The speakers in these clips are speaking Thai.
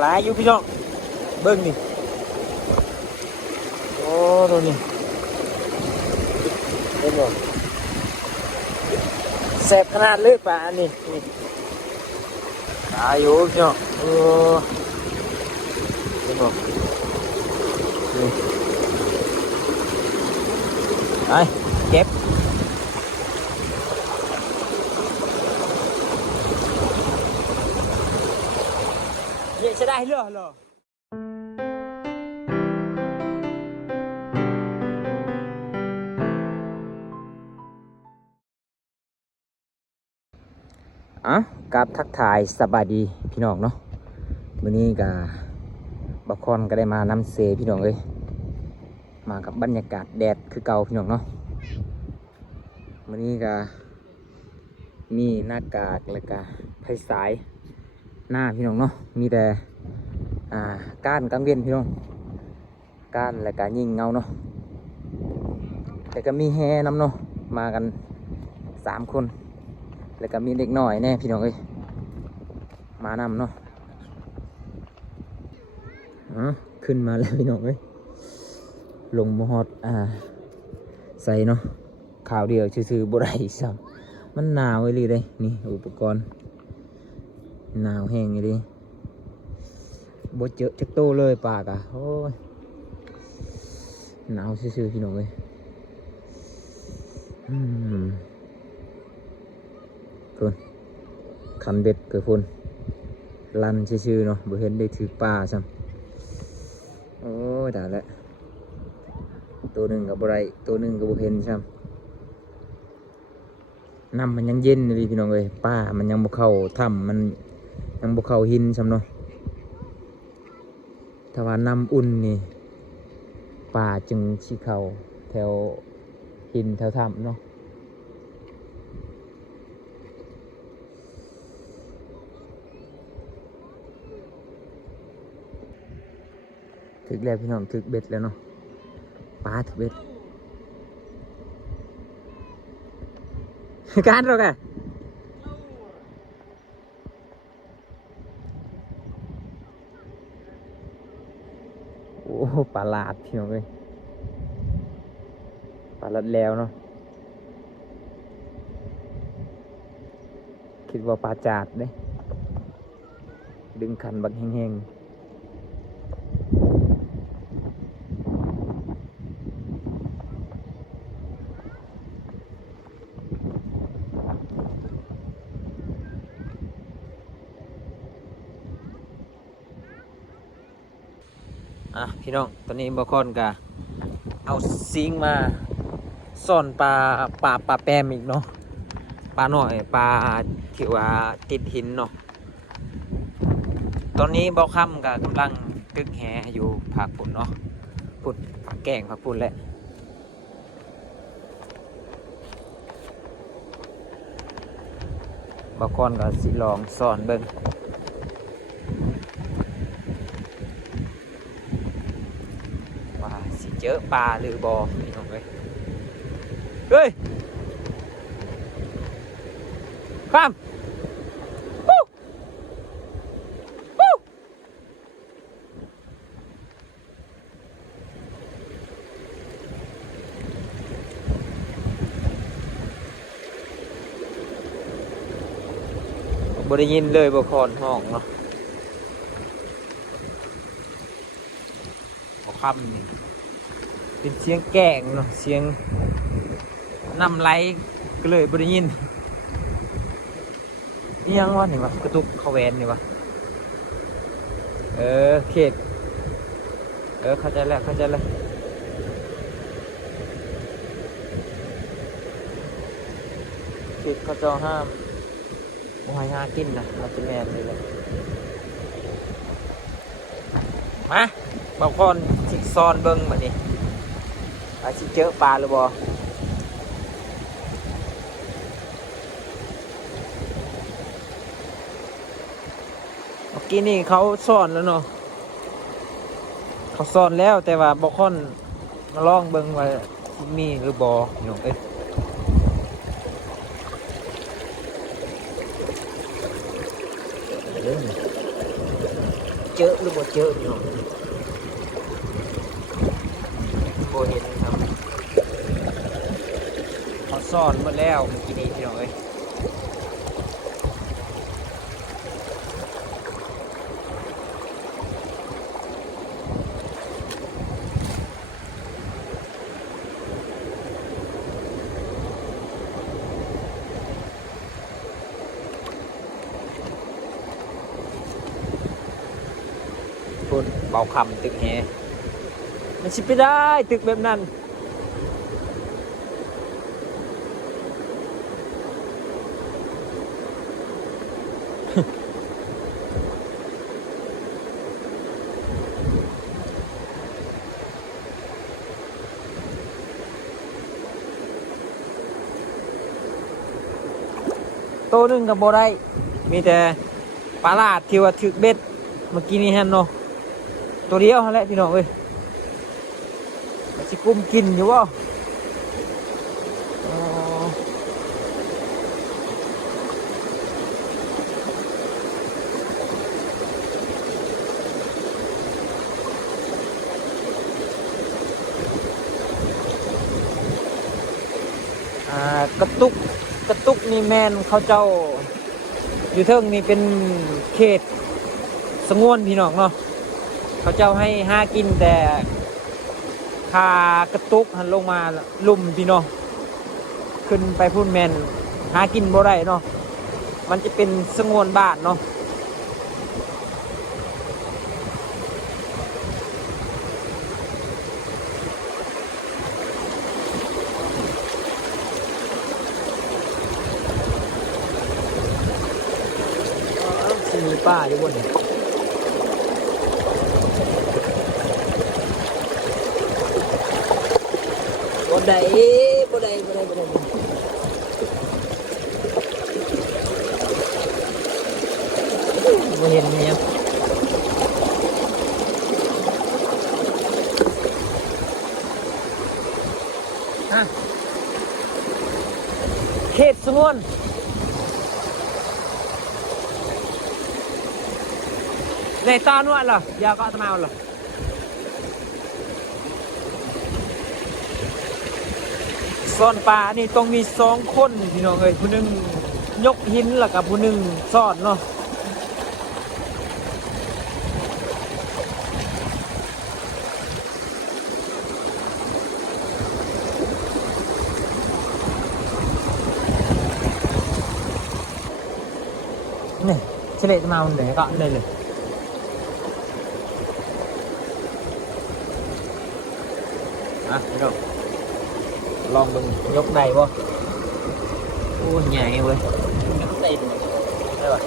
หลายอยู่พี่น้องเบิ้งนี่โอ้ดูนี่เห็นบ่แซ่บขนาดเลยป่าอันนี้นี่หลายอยู่พี่น้องเห็นบ่นี่ไปเก็บये sẽ đây lừa lừaกับทักทายสบายดีพี่น้องเนาะวันนี้กับบักคอนก็ได้มานำเสพี่น้องเลยมากับบรรยากาศแดดคือเก่าพี่น้องเนาะวันนี้ก็มีหน้ากากแล้วก็ไฟสายหน้าพี่น้องเนาะมีแต่ก้านกางเวียนพี่น้องก้านและการยิงเงาเนาะแต่ก็มีแฮน้ำเนาะมากัน3 คนแล้วก็มีเด็กหน่อยแน่พี่น้องเอ้ยมานำเนาะขึ้นมาแล้วพี่น้องเอ้ยลงมอดใส่เนาะข่าวเดียวซื่อๆบ่ได้ซ้ำมันหนาวเลยเลยนี่อุปกรณ์หนาวแห้งเลยบ่เจอจักโตเลยปากโอ้ยหนาวซื่อๆพี่น้องเลยพุ่นคันเบ็ดเกิดพุ่นลันซื่อๆเนาะบ่เห็นได้ถือปลาซ้ำโอ้ยตายแล้วตัวหนึ่งกับบ่ได้ตัวหนึ่งกับบ่เห็นซ้ำน้ำมันยังเย็นเลยพี่น้องเลยปลามันยังบ่เข้าถ้ำมันยังบ่เข้าหินซ้ำเนาะถ้าว่าน้ำอุ่นนี่ป่าจึงสิเข้าแถวหินแถวถ้ำเนาะถึกแล้วพี่น้องถึกเบ็ดแล้วเนาะปลาถึกเบ็ดการหรอกอะโอ้ปลาลาดพี่น้องเอ้ยปลาลัดแล้วเนาะคิดว่าปลาจาดเด้ดึงคันบักแห้งพี่น้องตอนนี้บอคอนกะเอาซิงมาซ่อนปลาแปมอีกเนาะปลาหน่อยปลาที่ว่าติดหินเนาะตอนนี้บอค่ำกะกำลังตึกแหอยู่ผักปุ่นเนาะปุ่นผักแกงผักปุ่นแหละบอคอนกะสิลองซ่อนเบิ่งเจอปลาหรือบอพี่น้องเลยเฮ้ยข้ามปุ๊ปุ๊บ่ได้ยินเลยบ่คอนห้องเนาะบ่ค่ำนี่เป็นเสียงแก่งเนาะเสียงน้ำไหลก็เลยบริยินนี่ยังวะนี่วะกระตุกเขาแวนนี่วะเขตเข้าใจแล้วเข้าใจแล้วเขตเขาจะห้ามบ่ให้หากินนะเราจะแม่นเลยเลยมาบางคนสิซอนเบิ้งแบบนี้อาจจะเจอปลาหรือบ่เมื่อกี้นี่เขาซ่อนแล้วเนาะเขาซ่อนแล้วแต่ว่าบางคนมาลองเบิ้งว่ามีหรือบ่พี่น้องเอ้ย เจอหรือบ่เจอพี่น้องบ่เห็นครับเขาซ่อนหมดแล้วเมื่อกี้นี้พี่น้องเอ้ยคนเบาคำตึกแฮมันสิไปได้ตึกแบบนั้นโตหนึงกับโบได้มีแต่ปลาลาดที่ว่าถึกเบ็ดเมื่อกี้นี้ฮะเนาะตัวเดียวฮะแหละพี่น้องเอ้ยมันสิกุมกินอยู่บ่อ๋อกระตุกกระตุกนี่แมนเขาเจ้าอยู่เทิงนี่เป็นเขตสงวนพี่น้องเนาะเขาเจ้าให้หากินแต่คากระตุกหันลงมาลุ่มพี่น้องขึ้นไปพูนแมนหากินบ่ได้เนาะมันจะเป็นสงวนบ้านเนาะสิมีป้าอยู่บนนี้บ่ได้บ่ได้บ่ได้บ่ได้บ่เห็นเนี่ยอ่ะเขตสงวนในตอนนู้นเหรอยาก็อาตมาเหรอซ่อนปลานี่ต้องมี2 คนพี่น้องเอ้ยผู้หนึงยกหินแล้วกับผู้หนึงซ่อนเนาะนี่เฉลยจะมาวันไหนก็ได้เลยอ่ะพี่น้องลองดูยกได้บ่โอ้ใหญ่เว้ยได้ดูได้ป่ะ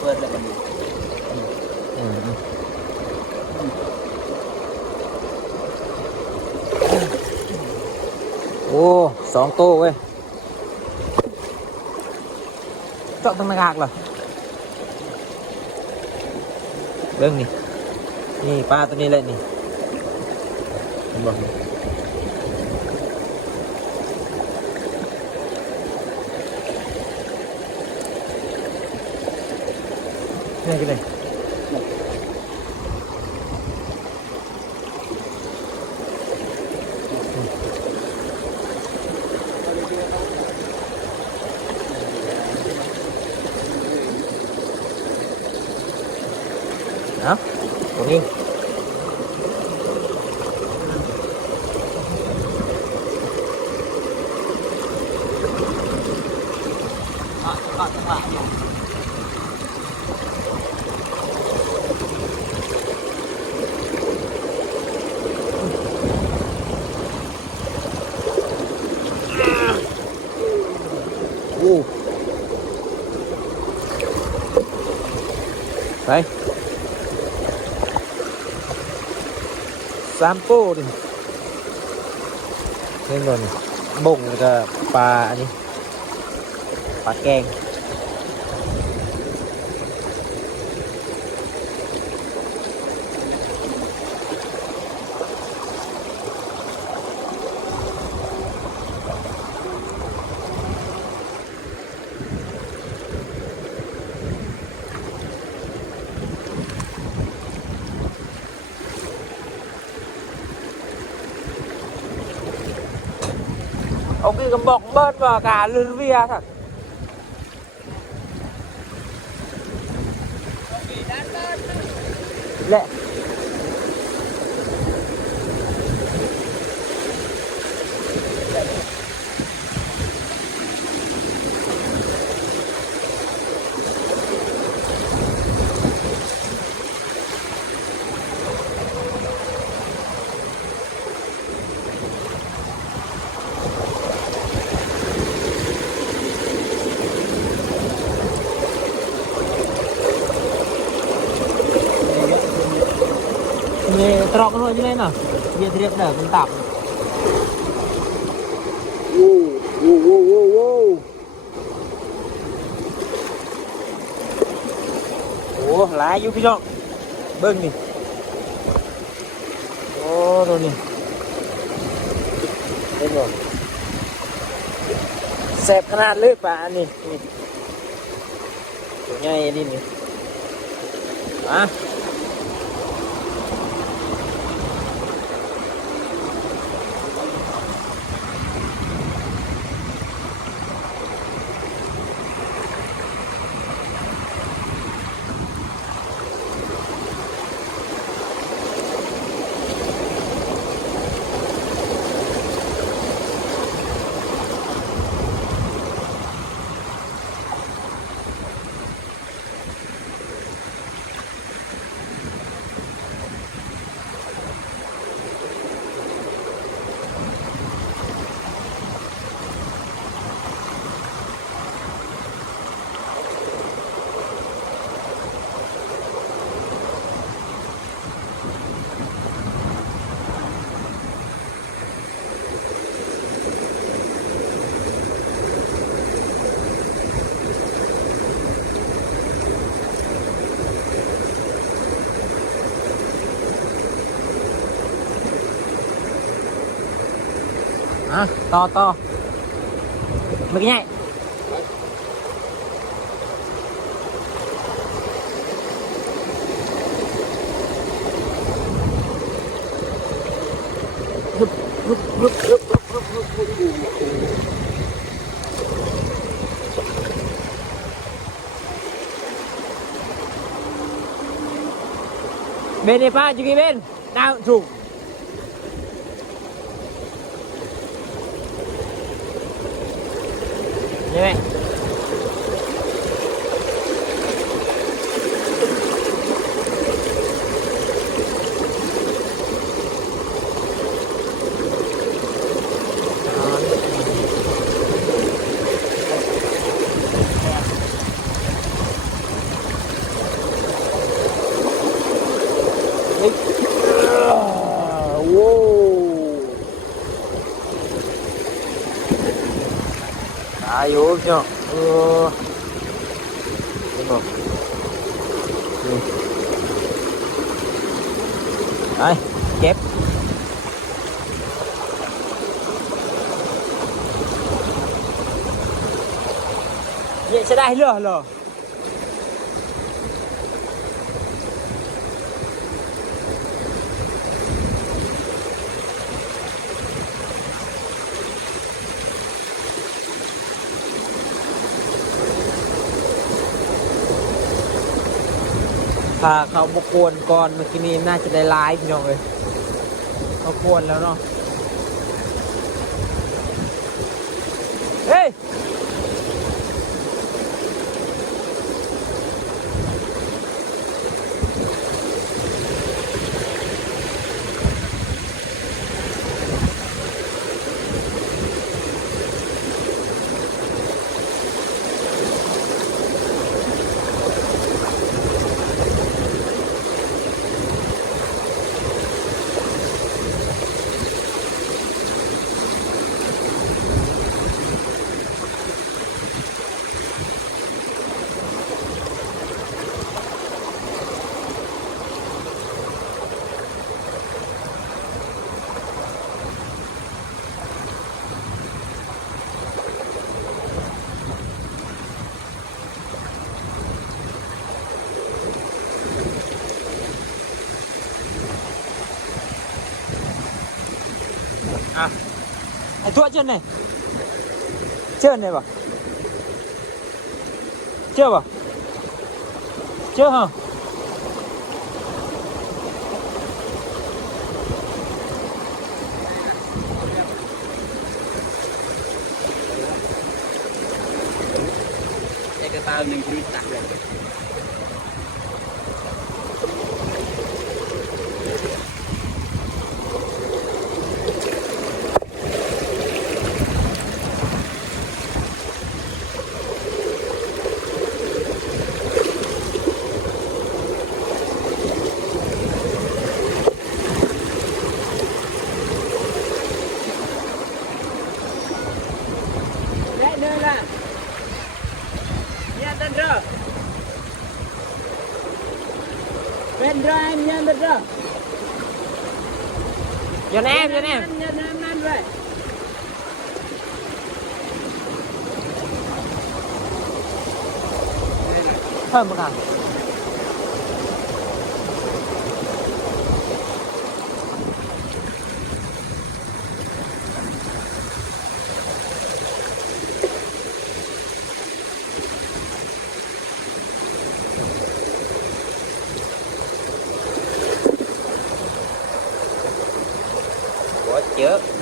เปิดแล้วกันโอ้2 โต้เว้ยเจาะตรงหน้ากากเหรอเรื่องนี่นี่ปลาตัวนี้เลยนี่เห็นบ่นี่กันเลยเอาตรงนี้โอ้ไป3 โต้ดิเล่นก่อนบ่งกับปลาอันนี้ปลาแกง ông kia cầm bọc bớt vào cả lươn vía thật lẹ trọc thôi như thế nào việc thiệt để mình tạm ủa lá vô cái giọng bưng đi ô rồi nè đây rồi xẹpขนาดเลยป่ะนี่ตัวใหญ่นี่นี่มาto mấy cái nhảy bên này pha chứ cái bên nào chủ như vậy ayo cho đây chép vậy sẽ đây lừaถ้าเขาบกวนก่อนเมื่อกี้นี้น่าจะได้ไลฟ์พี่น้องเลยเขาควรแล้วเนาะเฮ้ยไอ้ตัวเจนเนี่ย เจอได้บ่เจอบ่เจอฮะcái tao mình đi tạt rồi เป็นไรเนี่ยเป็นไรอย่าแนมนั่นเลยเพิ่มมากัน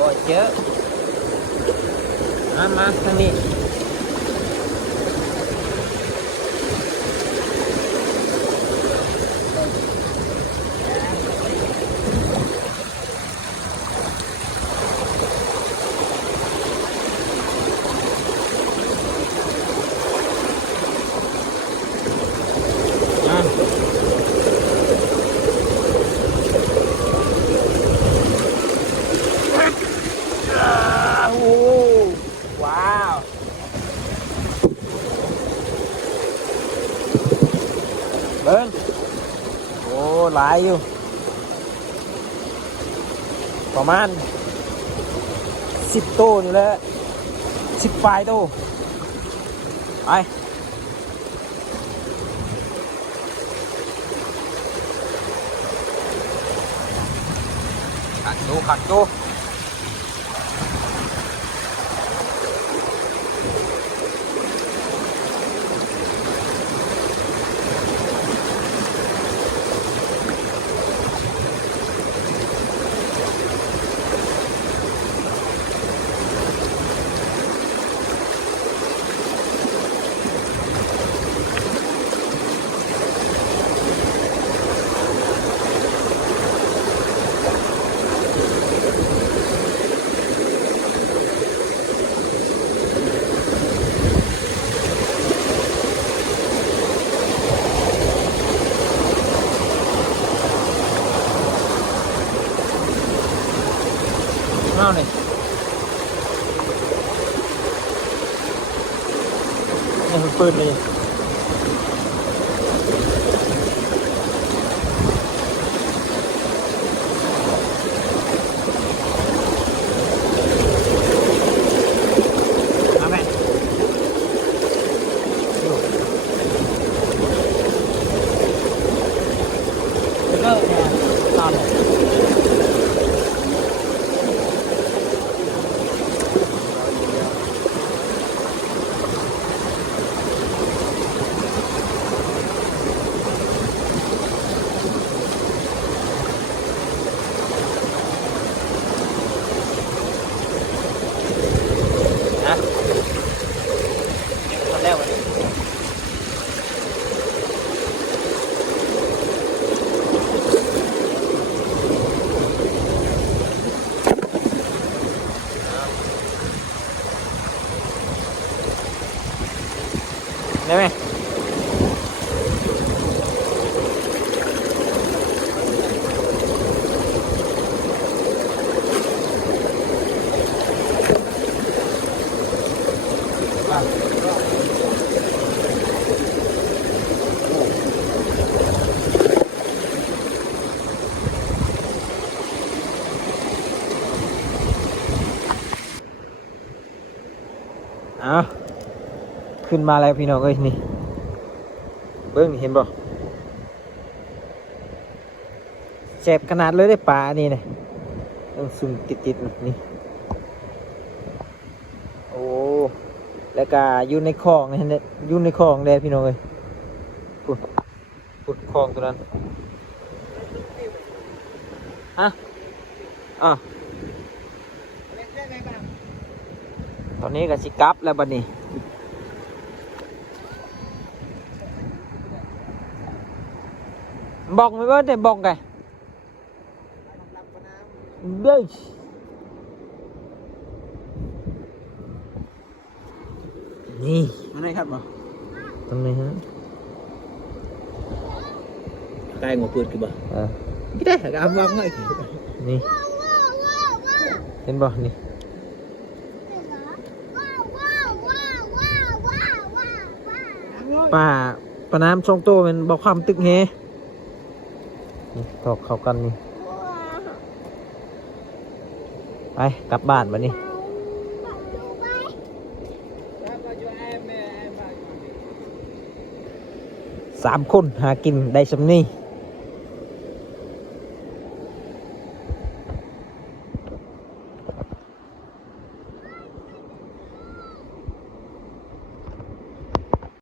บ่เจอมาทางนี้เบิ้งโอ้หลายอยู่ประมาณ10 โตนี่แหละ10 ปลายโตไปขัดดูเอาเลยนี่คือปืนเลยเอาไหมแล้วก็ตามเลยได้ไหมขึ้นมาแล้วพี่น้องเอ้ยนี่เบิ้งเห็นบ่แสบขนาดเลยได้ปลานี่เนี่ยต้องซุ่มติดๆนี่โอ้ แล้วก็อยู่ในคลองนี่เนี่ยอยู่ในคลองเลยพี่น้องเอ้ยปุดคลองตัวนั้นอ่ะตอนนี้ก็สิกลับแล้วบัดนี้บอกไหมว่าได้บอกไงเด้อนี่ อะไรครับบ่ ตรงนี้ฮะ ตายงอปืนคือบ่ À, ไม่ได้ก็เอาวางไว้ นี่เห็นบ่นี่ป่าน้ำช่องโตมันบอกความตึกเฮนี่ตอกเข้ากันนี่ไปกลับบ้านมานี่3 คนหากินได้สำนี่